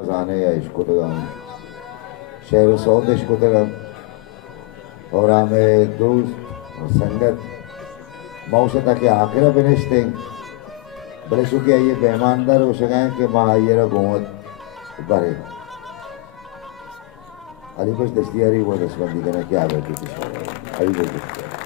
खजाने या इश्कुतगम शहर सौद इश्कुतगम और हमें दोस्त और संगत मौसता के आखिर बिनिश्ते बड़े शुक्रिया ये बेमानदार हो सकें कि माँ ये घूमत बारे अली बस दस्तियारी वो दसबंदी करना क्या बैठी थी अली बस दस्तियारी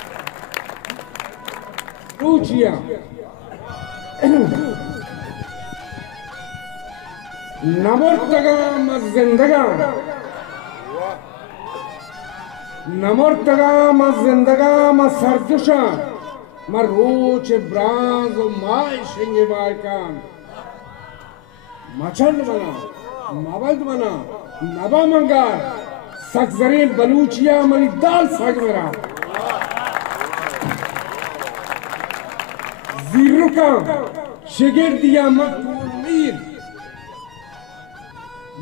नमोर्तगा मजिंदगा मसरजुशा मरोच ब्रांज माय शिंगे मायकान मचल बना मवद बना नबा मंगा सकजरे बलूचिया मनी दाल सागमरा जीरुका शिगिर दिया मकूमीर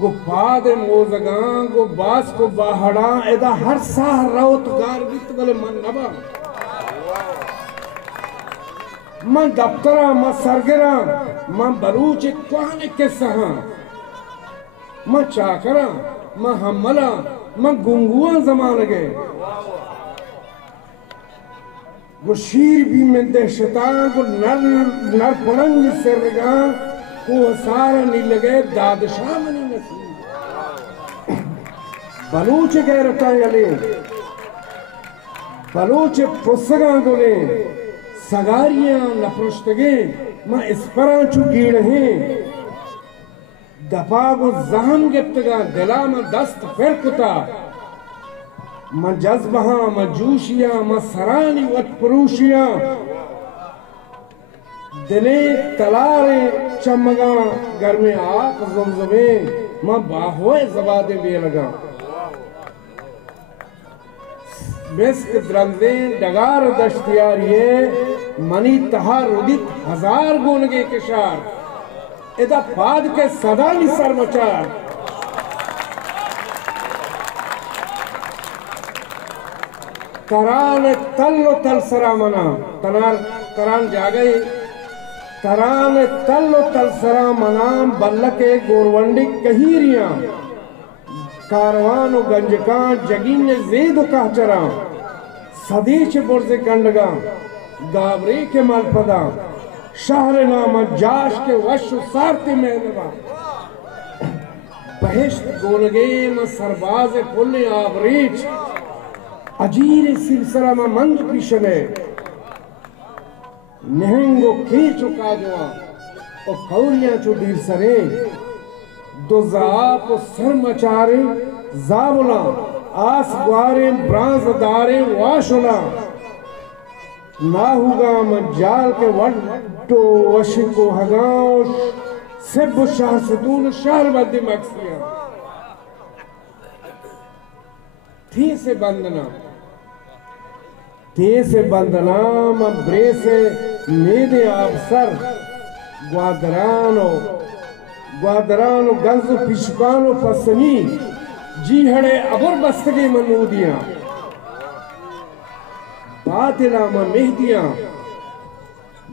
गो पाद मोजगा गो बास को बाहड़ा एदा हर साह राउत गार बित बले मन नबा मन दफ्तरा मन सरगरा मन बरूच कोहने के सहा मन चाकरा मन हमला मन गुंगुआ जमान गए गो शीर भी में दहशता गो नर पलंग से रगा को सारा नहीं लगे दादशाह मनी नसीब बलूच गैरता गले बलूच पुस्तका गोले सगारियां नफरश्तगे मां इस परा चुकी रहे दफा गो जहम गिफ्तगा दिला में दस्त फिर कुता मां जज्बहा मां जूशिया मां सरानी वट परूशिया दिले तलारे चमगा घर में आप ज़मज़मे मां बाहोए ज़बादे बे लगा बिस्क द्रंदे डगार दश्तियारिये मनी तहार उदित हजार गोनगे किशार इदा पाद के सदा नी सर मचार तरान तल्लो तल सरा मना तरान जागई तरान तल्लो तलसरा मनाम बल्लके गोरवंडी कहीरियां कारवान गंजका जगीन जेद कहचरा सदीच बुर्ज कंडगा गावरे के मालपदा शहर नाम जाश के वश सारते मेहनवा बहिश्त गोनगे म सरबाज पुल्ले आवरेज अजीर सिलसिला में मंद पिछले नहंगो खी चुका जुआ और खौरियां चुदीर सरे दो जाप सर मचारे जावला आस ग्वारे ब्रांजदारे वाशुला ना हुगा मजाल के वड्डो वशिको हगाओ सिब शाह सतून शहर बदी मक्सिया थी से बंदना मब्रे से मेदे अफसर ग्वादरानो गंजो पिशकानो पसनी जी हड़े अबर बस्तगे मनूदियां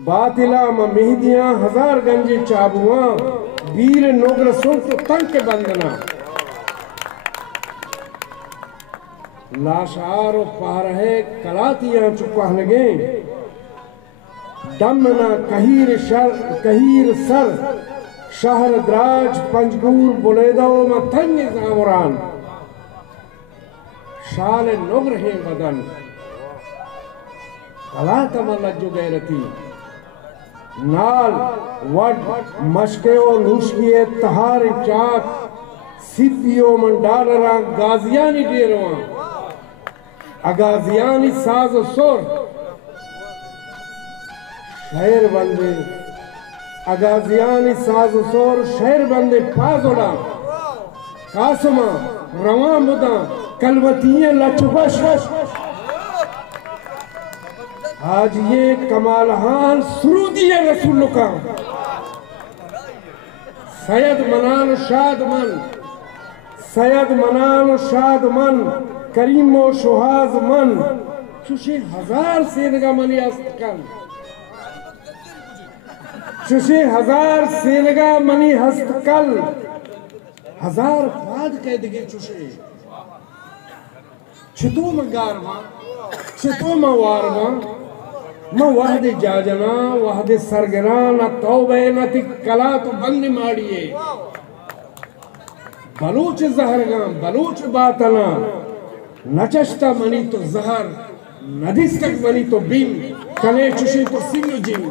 बातिला म मेहदियां हजार गंजे चाबुआ वीर नोगर सुन तो तंग के बंदना लाशार पारहे कलातियां चुका लगे दमना कहीर सर शहर द्राज पंजगूर बुलेदो मतंग जामरान शाल नुगर है बदन कला तमल्ला जो गैरती नाल वड मशके और लूशिये तहार चाक सीपियो मंडालरा गाजियानी डेरवा अगाजियानी साज सुर शहर बंदे अगाजियानी साज सुर शहर बंदे पाजोड़ा कासमा रवा मुदा कलवतियां लचबश आज ये कमालहान सुरूदिया रसूल का सैयद मनान शादमन करीमो शुहाज मन चुशी हजार सेनगा मनी अस्तकल चुशी हजार सेनगा मनी हस्तकल हजार फाद कैदगी चुशे छितो मगारवा छितो मवारवा म वहदे जाजना वहदे सरगना न तौबे न ति कला तो बंद माड़िए बलूच जहरगा बलूच बातना नचष्टा मनी तो जहर नदिस्तक मनी तो बीम कले चुशे तो सिंह जिम